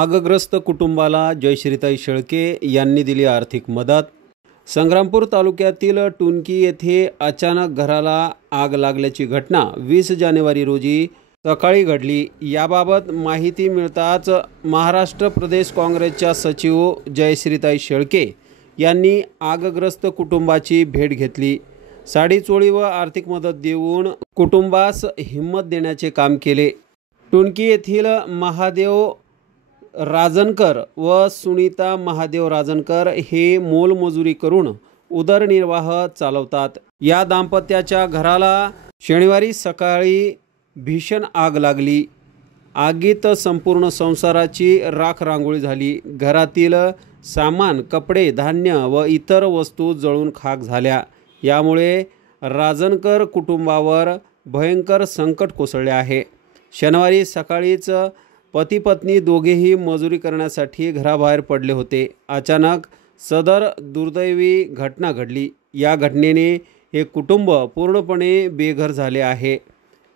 आगग्रस्त कुटुंबाला जयश्रीताई शेळके यांनी दिली आर्थिक मदत। संग्रामपूर तालुक्यातील टुनकी येथे अचानक घराला आग लागल्याची घटना 20 जानेवारी रोजी सकाळी घडली। याबाबत माहिती मिळताच महाराष्ट्र प्रदेश काँग्रेसच्या सचिव जयश्रीताई शेळके यांनी आगग्रस्त कुटुंबाची भेट घेतली। साडीचोळी व आर्थिक मदत देऊन कुटुंबास हिम्मत देण्याचे काम केले। टुनकी येथील महादेव राजनकर व सुनीता महादेव राजनकर हे मोलमजुरी करून उदरनिर्वाह चालवतात। या दाम्पत्याच्या घराला शनिवारी सकाळी भीषण आग लागली। आगीत संपूर्ण संसाराची राख रांगोळी झाली। घरातील सामान, कपडे, धान्य व इतर वस्तू जळून खाक झाल्या। यामुळे राजनकर कुटुंबावर भयंकर संकट कोसळले आहे। शनिवारी सकाळीच पती पत्नी दोघेही मजुरी करण्यासाठी घराबाहेर पडले होते। अचानक सदर दुर्दैवी घटना घडली। या घटनेने हे कुटुंब पूर्णपणे बेघर झाले आहे।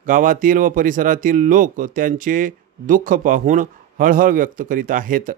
गावातील व परिसरातील लोक त्यांचे दुःख पाहून हळहळ व्यक्त करीत आहेत।